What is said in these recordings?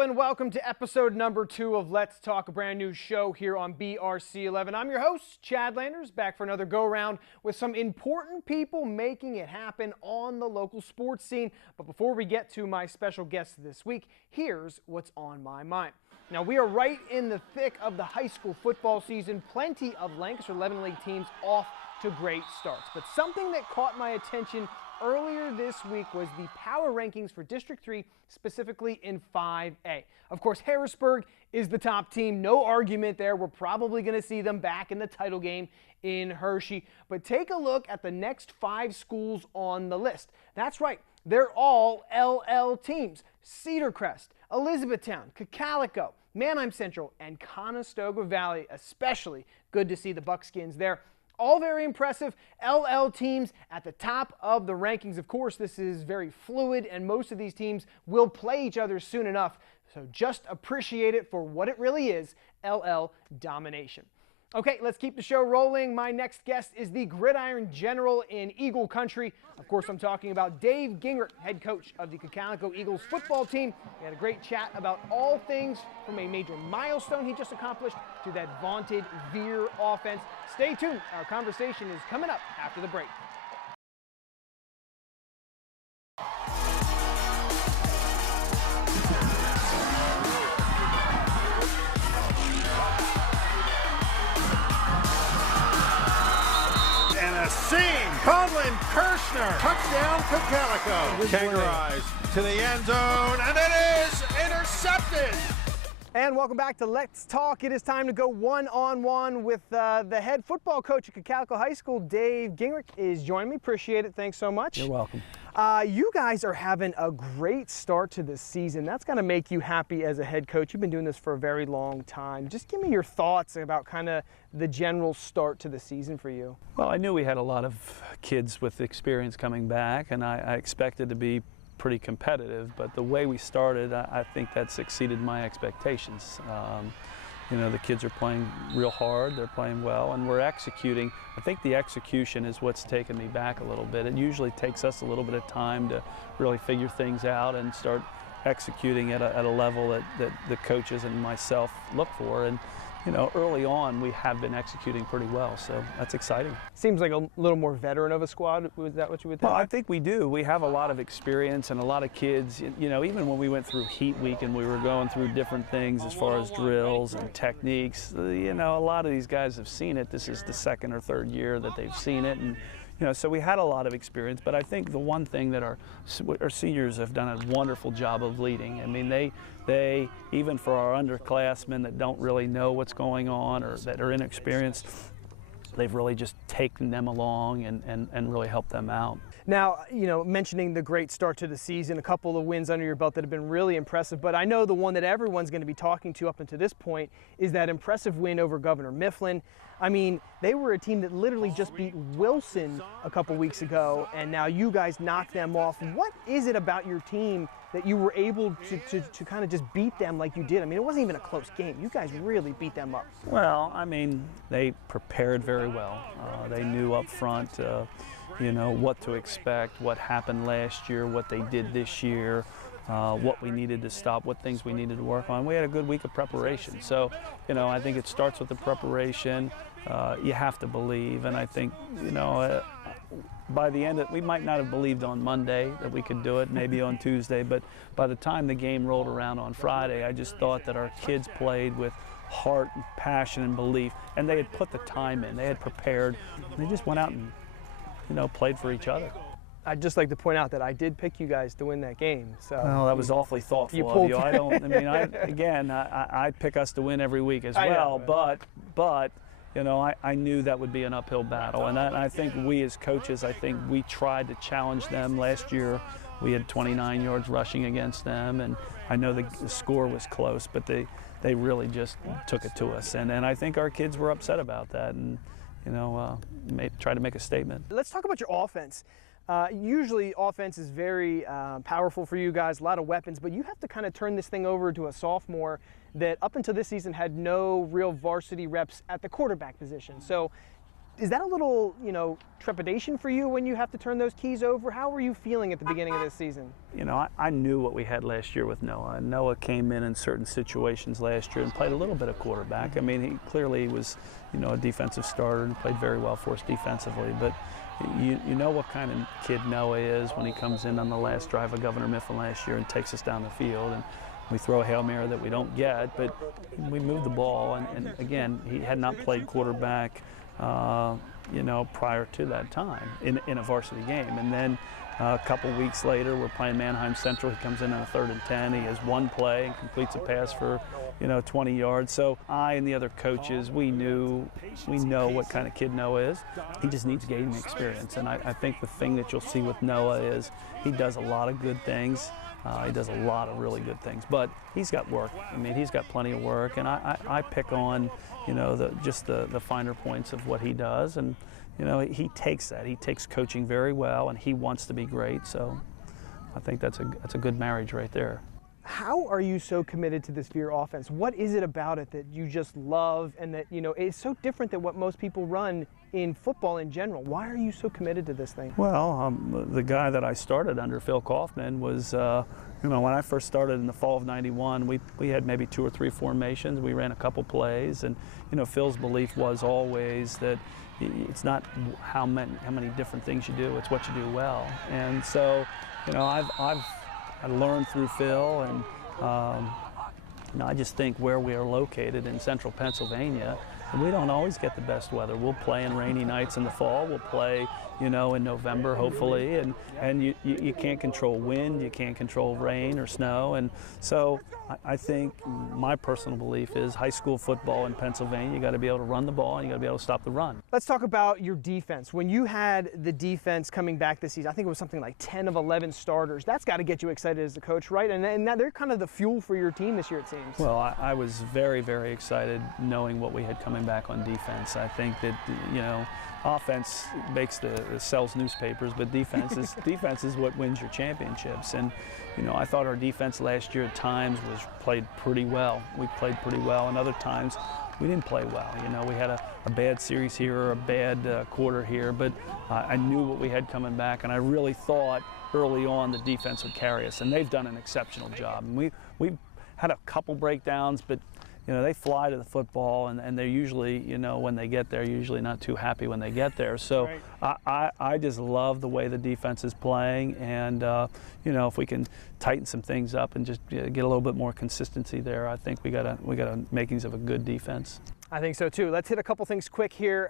Hello and welcome to episode number 2 of Let's Talk, a brand new show here on BRC11. I'm your host, Chad Landers, back for another go-round with some important people making it happen on the local sports scene. But before we get to my special guest this week, here's what's on my mind. Now, we are right in the thick of the high school football season. Plenty of Lancaster 11 League teams off to great starts. But something that caught my attention earlier this week was the power rankings for District 3, specifically in 5A. Of course, Harrisburg is the top team. No argument there. We're probably going to see them back in the title game in Hershey. But take a look at the next 5 schools on the list. That's right. They're all LL teams. Cedar Crest, Elizabethtown, Cocalico, Manheim Central, and Conestoga Valley, especially. Good to see the Buckskins there. All very impressive LL teams at the top of the rankings. Of course, this is very fluid, and most of these teams will play each other soon enough. So just appreciate it for what it really is, LL domination. Okay, let's keep the show rolling. My next guest is the Gridiron General in Eagle Country. Of course, I'm talking about Dave Gingrich, head coach of the Cocalico Eagles football team. We had a great chat about all things from a major milestone he just accomplished to that vaunted Veer offense. Stay tuned. Our conversation is coming up after the break. Seam, Conlon Kirshner, touchdown Cocalico. Kangaroos to the end zone, and it is intercepted. And welcome back to Let's Talk. It is time to go one-on-one with the head football coach at Cocalico High School. Dave Gingrich is joining me. Appreciate it. Thanks so much. You're welcome. You guys are having a great start to this season. That's got to make you happy as a head coach. You've been doing this for a very long time. Just give me your thoughts about kind of the general start to the season for you. Well, I knew we had a lot of kids with experience coming back, and I expected to be pretty competitive, but the way we started, I think that's exceeded my expectations. You know, the kids are playing real hard, they're playing well, and we're executing. I think the execution is what's taken me back a little bit. It usually takes us a little bit of time to really figure things out and start executing at a level that the coaches and myself look for. And you know, early on, we have been executing pretty well, so that's exciting. Seems like a little more veteran of a squad. Was that what you would think? Well, I think we do. We have a lot of experience and a lot of kids. You know, even when we went through Heat Week and we were going through different things as far as drills and techniques, you know, a lot of these guys have seen it. This is the second or third year that they've seen it, and you know, so we had a lot of experience, but I think the one thing that our seniors have done a wonderful job of leading. I mean, they even for our underclassmen that don't really know what's going on or that are inexperienced, they've really just taken them along and really helped them out. Now, you know, mentioning the great start to the season, a couple of wins under your belt that have been really impressive, but I know the one that everyone's going to be talking to up until this point is that impressive win over Governor Mifflin. I mean, they were a team that literally just beat Wilson a couple weeks ago, and now you guys knocked them off. What is it about your team that you were able to kind of just beat them like you did? I mean, it wasn't even a close game. You guys really beat them up. Well, I mean, they prepared very well. They knew up front, you know, what to expect, what happened last year, what they did this year, what we needed to stop, what things we needed to work on. We had a good week of preparation. So, you know, I think it starts with the preparation. You have to believe, and I think, you know, by the end of it, we might not have believed on Monday that we could do it, maybe on Tuesday, but by the time the game rolled around on Friday, I just thought that our kids played with heart and passion and belief, and they had put the time in, they had prepared, and they just went out and, you know, played for each other. I'd just like to point out that I did pick you guys to win that game. So well, that was awfully thoughtful of you. I don't. I mean, I pick us to win every week as well. But you know, I knew that would be an uphill battle, and I think we as coaches, I think we tried to challenge them last year. We had 29 yards rushing against them, and I know the score was close, but they really just took it to us, and I think our kids were upset about that, and you know, try to make a statement. Let's talk about your offense. Usually offense is very powerful for you guys, a lot of weapons, but you have to kind of turn this thing over to a sophomore that up until this season had no real varsity reps at the quarterback position. So Is that a little, trepidation for you when you have to turn those keys over? How were you feeling at the beginning of this season? I knew what we had last year with Noah. Noah came in certain situations last year and played a little bit of quarterback. I mean, he clearly was, a defensive starter and played very well for us defensively. But you know what kind of kid Noah is when he comes in on the last drive of Governor Mifflin last year and takes us down the field. And we throw a Hail Mary that we don't get, but we move the ball. And again, he had not played quarterback, prior to that time in a varsity game. And then a couple weeks later, we're playing Manheim Central. He comes in on a 3rd and 10. He has one play and completes a pass for, 20 yards. So I and the other coaches, we know what kind of kid Noah is. He just needs gaining experience. And I think the thing that you'll see with Noah is he does a lot of good things. He does a lot of really good things, but he's got work. I mean, he's got plenty of work, and I pick on, the finer points of what he does, and he takes that. He takes coaching very well, and he wants to be great. So I think that's a good marriage right there. How are you so committed to this Veer offense? What is it about it that you just love, and that it's so different than what most people run in football in general? Why are you so committed to this thing? Well, the guy that I started under, Phil Kaufman, was when I first started in the fall of '91, we had maybe 2 or 3 formations. We ran a couple plays, and Phil's belief was always that it's not how many different things you do, it's what you do well. And so I learned through Phil, and I just think where we are located in central Pennsylvania, we don't always get the best weather. We'll play in rainy nights in the fall. We'll play, in November, hopefully. And you can't control wind. You can't control rain or snow. And so I think my personal belief is high school football in Pennsylvania, you got to be able to run the ball, and you got to be able to stop the run. Let's talk about your defense. When you had the defense coming back this season, I think it was something like 10 of 11 starters. That's got to get you excited as the coach, right? And they're kind of the fuel for your team this year, it seems. Well, I was very, very excited knowing what we had coming back on defense. I think that, offense sells newspapers, but defense is what wins your championships. And I thought our defense last year at times played pretty well. We played pretty well, and other times we didn't play well. We had a bad series here or a bad quarter here, but I knew what we had coming back, and I really thought early on the defense would carry us, and they've done an exceptional job. And we had a couple breakdowns, but they fly to the football, and they're usually, when they get there, usually not too happy when they get there. So right. I just love the way the defense is playing, and if we can tighten some things up and just get a little bit more consistency there, I think we got a makings of a good defense. I think so too. Let's hit a couple things quick here.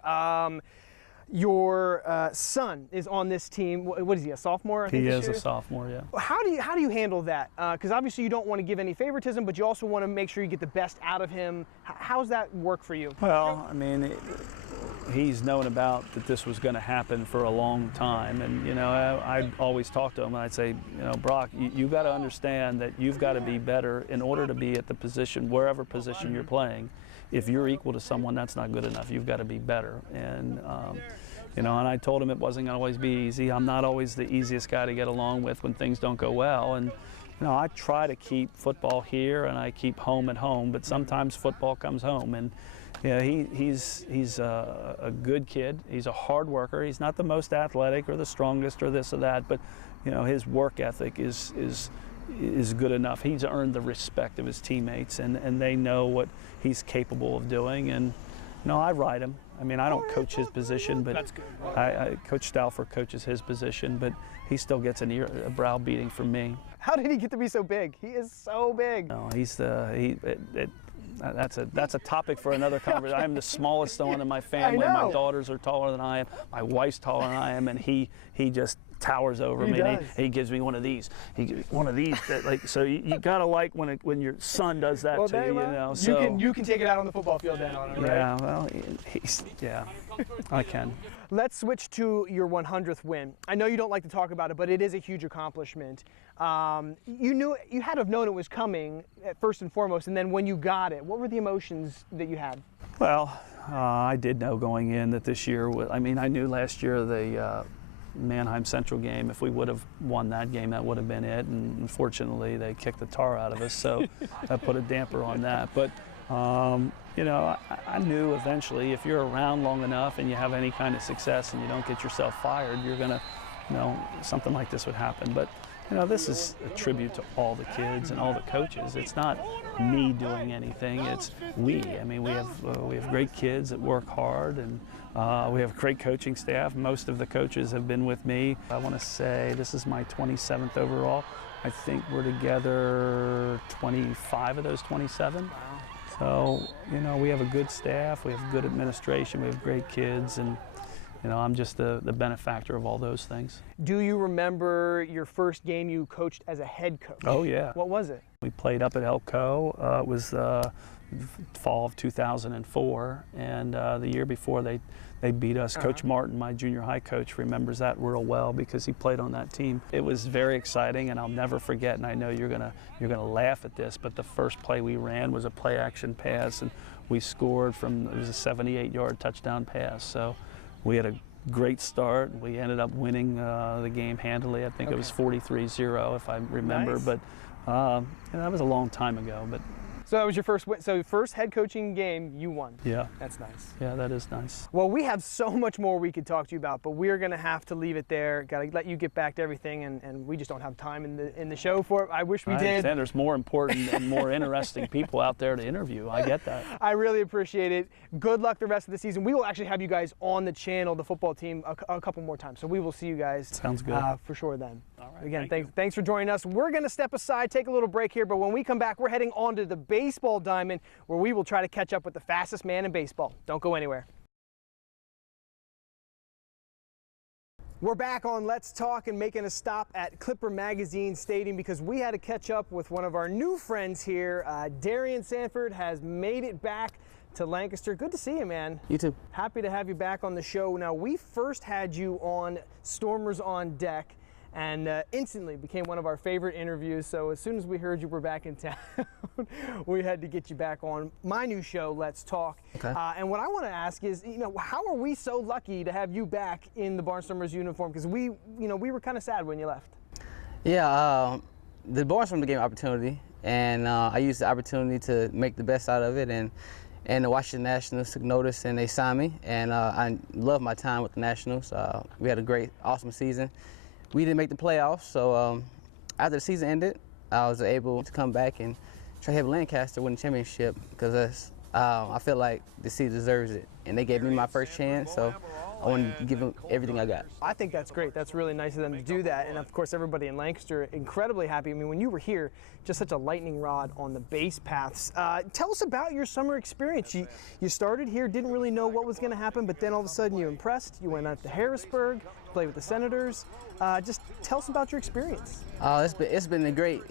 Your son is on this team. What is he, a sophomore? He is a sophomore, yeah. How do you handle that? Because obviously you don't want to give any favoritism, but you also want to make sure you get the best out of him. How's that work for you? Well, I mean, he's known about that this was going to happen for a long time, and I'd always talk to him and I'd say, Brock, you got to understand that you've got to be better in order to be at the position, wherever position you're playing. If you're equal to someone, that's not good enough. You've got to be better. And and I told him it wasn't going to always be easy. I'm not always the easiest guy to get along with when things don't go well. And I try to keep football here and I keep home at home, but sometimes football comes home. And he's a good kid. He's a hard worker. He's not the most athletic or the strongest or this or that, but his work ethic is good enough. He's earned the respect of his teammates, and they know what he's capable of doing. And I ride him. I mean, I don't coach his position, but Coach Stauffer coaches his position, but he still gets a brow beating from me. How did he get to be so big? He is so big. No, that's a topic for another conversation. I'm the smallest one in my family. My daughters are taller than I am. My wife's taller than I am, and he just towers over me. And he gives me one of these. He gives me one of these. So you gotta like when your son does that to you. So you can take it out on the football field then on him, right? Yeah, well, I can. Let's switch to your 100th win. I know you don't like to talk about it, but it is a huge accomplishment. You had to have known it was coming first and foremost, and then when you got it, what were the emotions that you had? Well, I did know going in that this year. I knew last year the Manheim Central game, if we would have won that game, that would have been it. And unfortunately, they kicked the tar out of us, so that put a damper on that. But you know, I knew eventually if you're around long enough and you have any kind of success and you don't get yourself fired, you're going to, you know, something like this would happen. But, you know, this is a tribute to all the kids and all the coaches. It's not me doing anything, it's we. I mean, we have great kids that work hard, and we have a great coaching staff. Most of the coaches have been with me. I want to say this is my 27th overall. I think we're together 25 of those 27. So, you know, we have a good staff, we have good administration, we have great kids, and, you know, I'm just the benefactor of all those things. Do you remember your first game you coached as a head coach? Oh, yeah. What was it? We played up at Elko. It was fall of 2004, and the year before they beat us. Coach Martin, my junior high coach, remembers that real well because he played on that team. It was very exciting, and I'll never forget, and I know you're gonna laugh at this, but the first play we ran was a play action pass, and we scored from, it was a 78-yard touchdown pass. So we had a great start. We ended up winning the game handily. I think it was 43-0 if I remember. Nice. But that was a long time ago. But So that was your first head coaching game you won. yeah. That's nice. Yeah, that is nice. Well, we have so much more we could talk to you about, but we're going to have to leave it there. Got to let you get back to everything, and we just don't have time in the show for it. I wish we I did. understand there's more important and more interesting people out there to interview. I get that. I really appreciate it. Good luck the rest of the season. We will actually have you guys on the channel, the football team, a couple more times. So we will see you guys. Sounds good. For sure then. All right, Again, thanks for joining us. We're going to step aside, take a little break here, but when we come back, we're heading on to the baseball diamond, where we will try to catch up with the fastest man in baseball. Don't go anywhere. We're back on Let's Talk and making a stop at Clipper Magazine Stadium because we had to catch up with one of our new friends here. Darian Sandford has made it back to Lancaster. Good to see you, man. You too. Happy to have you back on the show. Now, we first had you on Stormers on Deck, and instantly became one of our favorite interviews. So as soon as we heard you were back in town, we had to get you back on my new show, Let's Talk. Okay. And what I want to ask is, you know, how are we so lucky to have you back in the Barnstormers uniform? Because we were kind of sad when you left. Yeah, the Barnstormers gave me opportunity, and I used the opportunity to make the best out of it. And the Washington Nationals took notice, and they signed me. And I love my time with the Nationals. We had a great, awesome season. We didn't make the playoffs, so after the season ended, I was able to come back and try to have Lancaster win the championship because I feel like the city deserves it. And they gave me my first chance, so I wanted to give them everything I got. I think that's great. That's really nice of them to do that. And of course, everybody in Lancaster incredibly happy. I mean, when you were here, just such a lightning rod on the base paths. Tell us about your summer experience. You started here, didn't really know what was going to happen, but then all of a sudden you impressed. You went out to Harrisburg, played with the Senators. Just tell us about your experience. It's been great.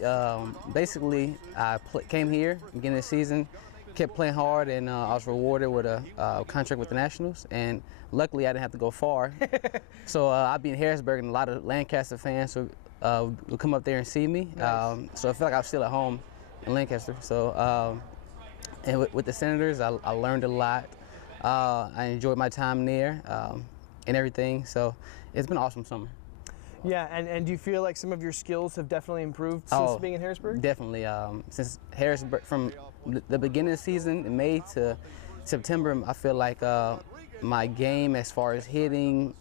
Basically, I came here beginning of the season, kept playing hard, and I was rewarded with a contract with the Nationals. And luckily, I didn't have to go far. So I'd be in Harrisburg, and a lot of Lancaster fans would come up there and see me. Nice. So I felt like I was still at home in Lancaster. So and with the Senators, I learned a lot. I enjoyed my time there and everything. So it's been an awesome summer. Yeah, and do you feel like some of your skills have definitely improved since being in Harrisburg? Definitely. Since Harrisburg, from the beginning of the season, in May to September, I feel like my game as far as hitting,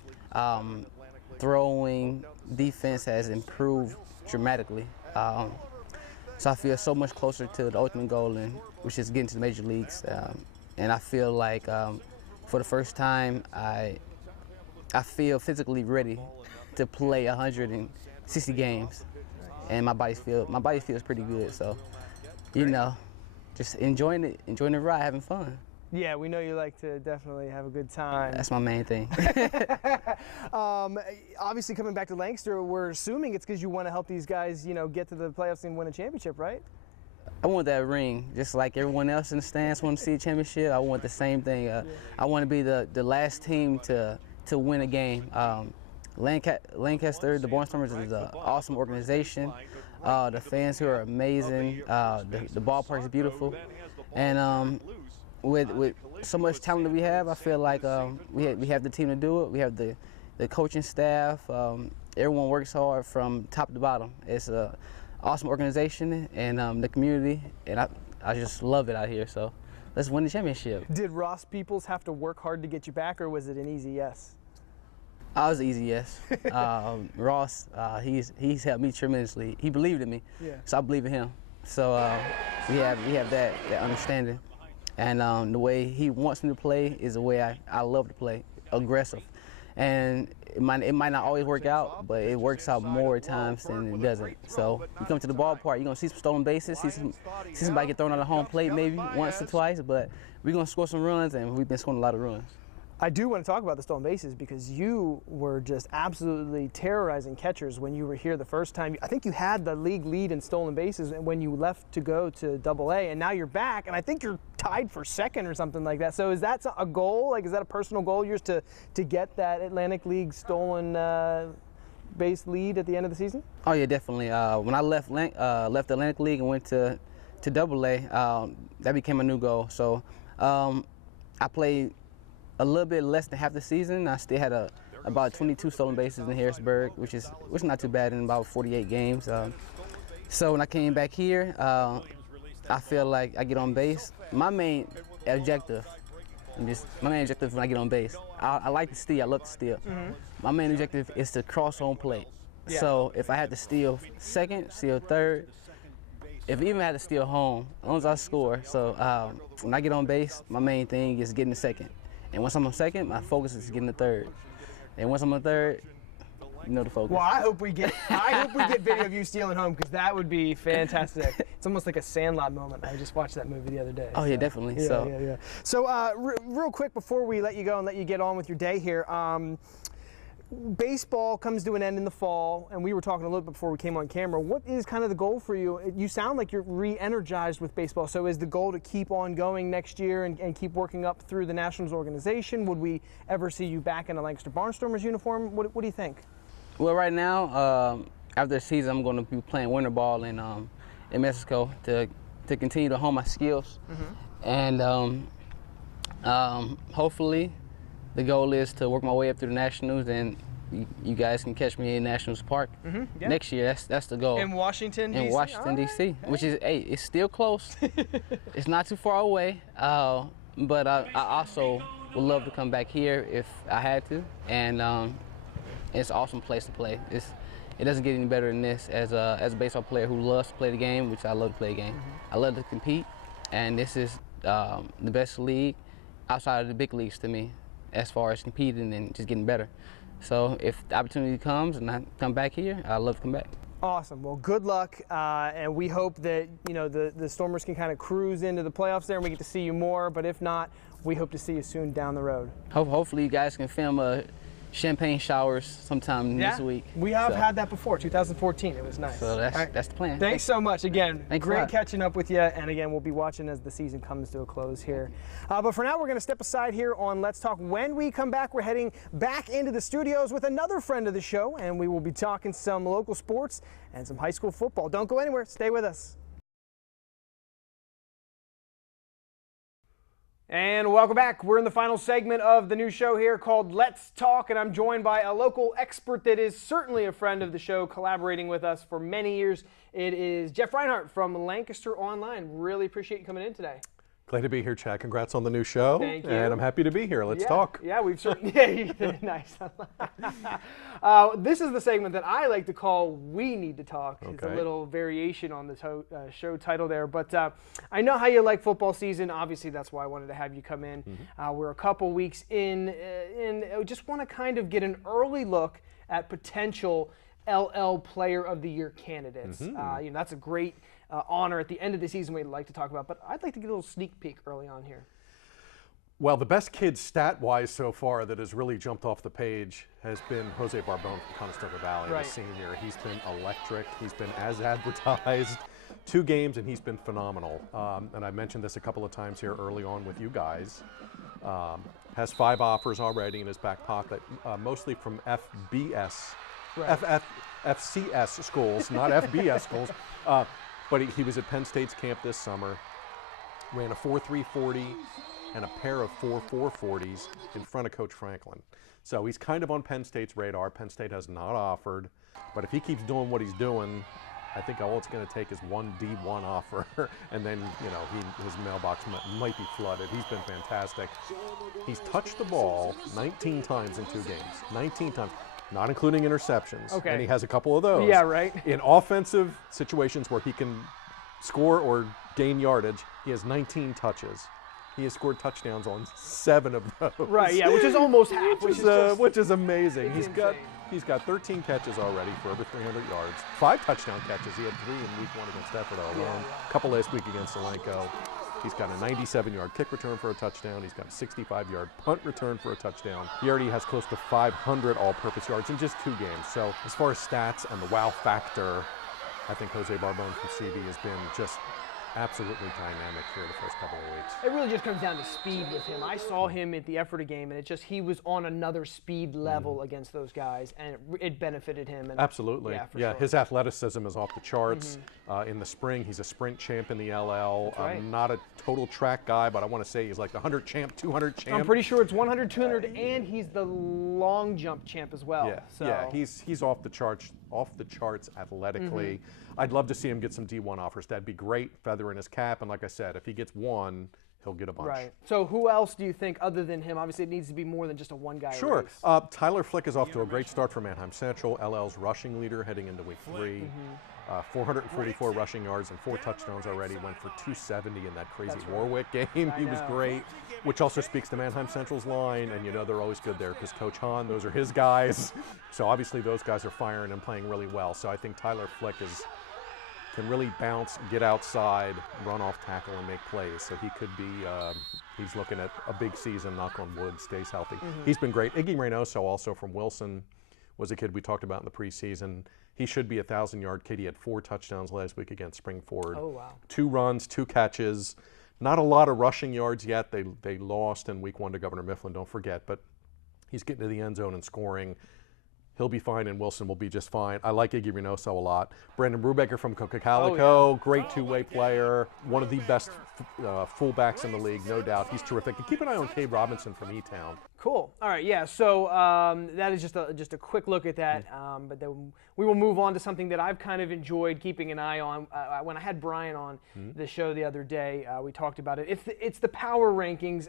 throwing, defense has improved dramatically. So I feel so much closer to the ultimate goal, which is getting to the major leagues. And I feel like for the first time, I feel physically ready to play 160 games, and my body feels pretty good. So, you know, just enjoying the ride, having fun. Yeah, we know you like to definitely have a good time. That's my main thing. Obviously, coming back to Lancaster, we're assuming it's because you want to help these guys, you know, get to the playoffs and win a championship, right? I want that ring, just like everyone else in the stands want to see a championship. I want the same thing. I want to be the last team to win a game. Lancaster, the Barnstormers, is an awesome organization. The fans here are amazing. The ballpark is beautiful, and with so much talent that we have, I feel like we have the team to do it. We have the coaching staff. Everyone works hard from top to bottom. It's an awesome organization and the community, and I just love it out here. So let's win the championship. Did Ross Peoples have to work hard to get you back, or was it an easy yes? I was easy yes. Ross, he's helped me tremendously. He believed in me, so I believe in him. So we have that understanding, and the way he wants me to play is the way I love to play, aggressive. And it might not always work out, but it works out more times than it doesn't. So you come to the ballpark, you're gonna see some stolen bases, see somebody get thrown on the home plate maybe once or twice, but we're gonna score some runs, and we've been scoring a lot of runs. I do want to talk about the stolen bases because you were just absolutely terrorizing catchers when you were here the first time. I think you had the league lead in stolen bases when you left to go to Double-A, and now you're back, and I think you're tied for second or something like that. So is that a goal? Like, is that a personal goal of yours to get that Atlantic League stolen base lead at the end of the season? Oh yeah, definitely. When I left the Atlantic League and went to Double-A, that became a new goal. So I played a little bit less than half the season. I still had about 22 stolen bases in Harrisburg, which is not too bad in about 48 games. So when I came back here, I feel like I get on base. My main objective when I get on base, I like to steal. I love to steal. My main objective is to cross home plate. Yeah. So if I had to steal second, steal third, if I even had to steal home, as long as I score. So when I get on base, my main thing is getting the second. And once I'm on second, my focus is getting the third. And once I'm on third, you know the focus. Well, I hope we get video of you stealing home, because that would be fantastic. It's almost like a Sandlot moment. I just watched that movie the other day. Oh, yeah, definitely. Yeah. So real quick before we let you go and let you get on with your day here, baseball comes to an end in the fall, and we were talking a little bit before we came on camera. What is kind of the goal for you? You sound like you're re-energized with baseball, so is the goal to keep on going next year and keep working up through the Nationals organization? Would we ever see you back in a Lancaster Barnstormers uniform? What do you think? Well, right now, after the season, I'm going to be playing winter ball in Mexico to continue to hone my skills. And hopefully, the goal is to work my way up through the Nationals, and you guys can catch me in Nationals Park next year. That's the goal. In Washington, D.C.? In Washington, D.C., which is, hey, it's still close. It's not too far away, but I also would love to come back here if I had to, and it's an awesome place to play. It doesn't get any better than this. As a baseball player who loves to play the game, which I love to play the game, I love to compete, and this is the best league outside of the big leagues to me, as far as competing and just getting better. So if the opportunity comes and I come back here, I'd love to come back. Awesome. Well, good luck, and we hope that the Stormers can kind of cruise into the playoffs there, and we get to see you more. But if not, we hope to see you soon down the road. Hopefully, you guys can film champagne showers sometime this week. We have had that before, 2014. It was nice. So that's the plan. Thanks so much. Again, Thanks great catching up with you. And again, we'll be watching as the season comes to a close here. But for now, we're going to step aside here on Let's Talk. When we come back, we're heading back into the studios with another friend of the show, and we will be talking some local sports and some high school football. Don't go anywhere. Stay with us. And welcome back. We're in the final segment of the new show here called Let's Talk, and I'm joined by a local expert that is certainly a friend of the show, collaborating with us for many years. It is Jeff Reinhart from Lancaster Online. Really appreciate you coming in today. Glad to be here, Chad. Congrats on the new show. Thank you. And I'm happy to be here. Let's talk. Yeah, we've certainly. Nice. This is the segment that I like to call "We Need to Talk." Okay. It's a little variation on the show title there, but I know how you like football season. Obviously, that's why I wanted to have you come in. We're a couple weeks in, and I just want to kind of get an early look at potential LL Player of the Year candidates. That's a great honor at the end of the season we'd like to talk about, but I'd like to get a little sneak peek early on here. Well, the best kid stat-wise so far that has really jumped off the page has been Jose Barbone from Conestoga Valley, the senior. He's been electric. He's been as advertised. 2 games, and he's been phenomenal. And I mentioned this a couple of times here early on with you guys. Has 5 offers already in his back pocket, mostly from FBS, FCS schools, not FBS schools. But he was at Penn State's camp this summer, ran a 4.3 40 and a pair of 4.4 40s in front of Coach Franklin. So he's kind of on Penn State's radar. Penn State has not offered, but if he keeps doing what he's doing, I think all it's going to take is one D1 offer, and then, you know, his mailbox might be flooded. He's been fantastic. He's touched the ball 19 times in 2 games. 19 times, not including interceptions. Okay. And he has a couple of those. Yeah, right. In offensive situations where he can score or gain yardage, he has 19 touches. He has scored touchdowns on 7 of those. Right, yeah, which is almost half, which is amazing. He's He's got 13 catches already for over 300 yards, 5 touchdown catches. He had 3 in week 1 against Stafford alone, a couple last week against Cocalico. He's got a 97-yard kick return for a touchdown. He's got a 65-yard punt return for a touchdown. He already has close to 500 all-purpose yards in just 2 games. So as far as stats and the wow factor, I think Jose Barbon from CV has been just absolutely dynamic here the first couple of weeks. It really just comes down to speed with him. I saw him at the Ephrata game, and he was on another speed level against those guys, and it benefited him. And absolutely. Yeah, for yeah, sure. His athleticism is off the charts. In the spring, he's a sprint champ in the LL. That's right. Not a total track guy, but I want to say he's like the 100 champ, 200 champ. I'm pretty sure it's 100, 200, and he's the long jump champ as well. Yeah, So. yeah, he's off the charts athletically. I'd love to see him get some D1 offers. That'd be great, feather in his cap. And like I said, if he gets one, he'll get a bunch. Right. So who else do you think, other than him? Obviously, it needs to be more than just a one-guy Sure. race. Tyler Flick is off to a great start for Mannheim Central, LL's rushing leader heading into week 3. 444 rushing yards and 4 touchdowns already. Went for 270 in that crazy Warwick game. He was great, which also speaks to Mannheim Central's line. And, you know, they're always good there because Coach Hahn, those are his guys. So obviously those guys are firing and playing really well. So I think Tyler Flick can really bounce, get outside, run off tackle, and make plays. So he could be, he's looking at a big season, knock on wood, stays healthy. He's been great. Iggy Reynoso, also from Wilson, was a kid we talked about in the preseason. He should be a 1,000-yard kid. He had 4 touchdowns last week against Springford. Oh, wow. 2 runs, 2 catches. Not a lot of rushing yards yet. They lost in week 1 to Governor Mifflin, don't forget. But he's getting to the end zone and scoring. He'll be fine, and Wilson will be just fine. I like Iggy Reynoso a lot. Brandon Brubaker from Cocalico, great two-way player, one of the best fullbacks in the league, no doubt. He's terrific. And keep an eye on Cade Robinson from E-Town. Cool. All right. Yeah. So that is just a quick look at that. But then we will move on to something that I've kind of enjoyed keeping an eye on. When I had Brian on the show the other day, we talked about it. It's the power rankings,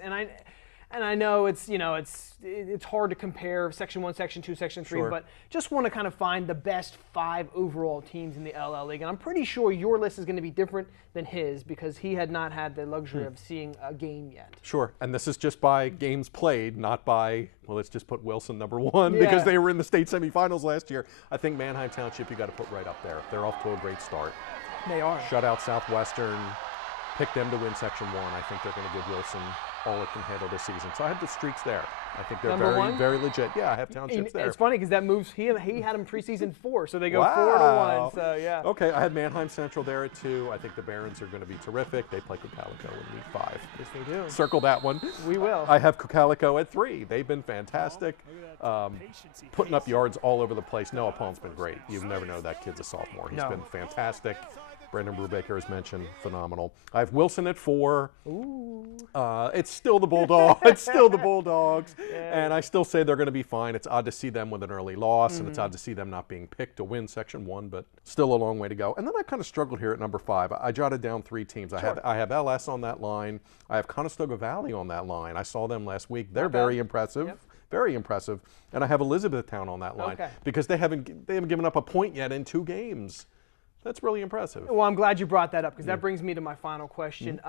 and I know it's hard to compare Section 1, Section 2, Section 3, but just want to kind of find the best 5 overall teams in the LL League. And I'm pretty sure your list is going to be different than his because he had not had the luxury of seeing a game yet. Sure, and this is just by games played, not by, well, let's just put Wilson number 1 because they were in the state semifinals last year. I think Mannheim Township you got to put right up there. They're off to a great start. They are. Shut out Southwestern, pick them to win Section 1. I think they're going to give Wilson all it can handle this season. So I have the streaks there. I think they're very legit. Yeah, I have Townships there. It's funny because that moves, he had them preseason 4, so they go 4-1. So yeah. Okay, I had Mannheim Central there at 2. I think the Barons are going to be terrific. They play Cocalico in week 5. Yes, they do. Circle that one. We will. I have Cocalico at 3. They've been fantastic, putting up yards all over the place. Noah Palm's been great. You never know that kid's a sophomore. He's been fantastic. Brandon Brubaker, as mentioned, phenomenal. I have Wilson at 4. Ooh. It's still the Bulldogs. It's still the Bulldogs. And I still say they're going to be fine. It's odd to see them with an early loss, and it's odd to see them not being picked to win Section 1, but still a long way to go. And then I kind of struggled here at number 5. I jotted down 3 teams. I have LS on that line. I have Conestoga Valley on that line. I saw them last week. They're very impressive. Yep. Very impressive. And I have Elizabethtown on that line because they haven't given up a point yet in 2 games. That's really impressive. Well, I'm glad you brought that up because that brings me to my final question.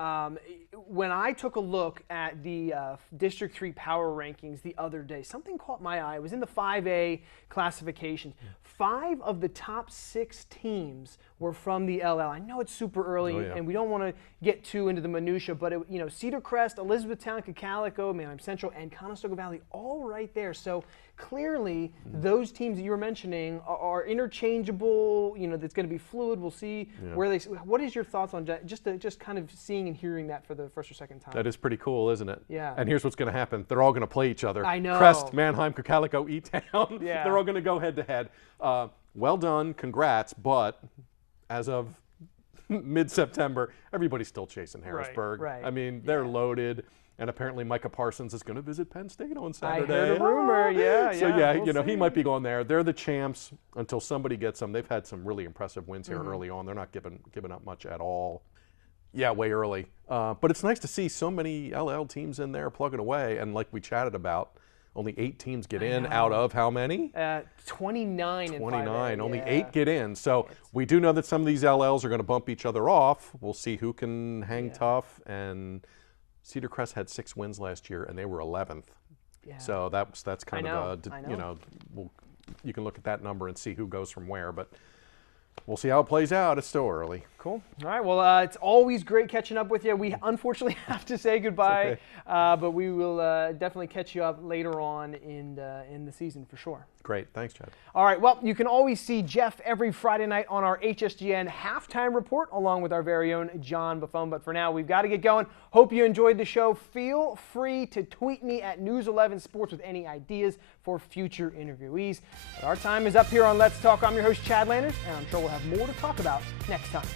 When I took a look at the District 3 power rankings the other day, something caught my eye. It was in the 5A classification. 5 of the top 6 teams were from the LL. I know it's super early, and we don't want to get too into the minutia, but Cedar Crest, Elizabethtown, Cocalico, Mannheim Central, and Conestoga Valley, all right there. So clearly, those teams that you were mentioning are interchangeable. That's going to be fluid. We'll see where they. What is your thoughts on just kind of seeing and hearing that for the first or second time? That is pretty cool, isn't it? Yeah. And here's what's going to happen: they're all going to play each other. I know. Crest, Mannheim, Cocalico, E-Town. Yeah. They're all going to go head to head. Well done, congrats. But as of mid-September, everybody's still chasing Harrisburg. Right. I mean, they're loaded. And apparently Micah Parsons is going to visit Penn State on Saturday. I heard a rumor, yeah. So yeah, we'll he see. might be going there. They're the champs until somebody gets them. They've had some really impressive wins here early on. They're not giving up much at all. Yeah, way early. But it's nice to see so many LL teams in there plugging away. And like we chatted about, only 8 teams get in out of how many? 29 in 29. Only yeah. 8 get in. So we do know that some of these LLs are going to bump each other off. We'll see who can hang tough. And Cedar Crest had 6 wins last year, and they were 11th. Yeah. So that's kind of I know. you can look at that number and see who goes from where, but we'll see how it plays out. It's still early. Cool. All right. Well, it's always great catching up with you. We unfortunately have to say goodbye, but we will definitely catch you up later on in the season for sure. Great. Thanks, Chad. All right. Well, you can always see Jeff every Friday night on our HSGN halftime report, along with our very own John Buffone. But for now, we've got to get going. Hope you enjoyed the show. Feel free to tweet me at News 11 Sports with any ideas for future interviewees. But our time is up here on Let's Talk. I'm your host, Chad Landers, and I'm sure we'll have more to talk about next time.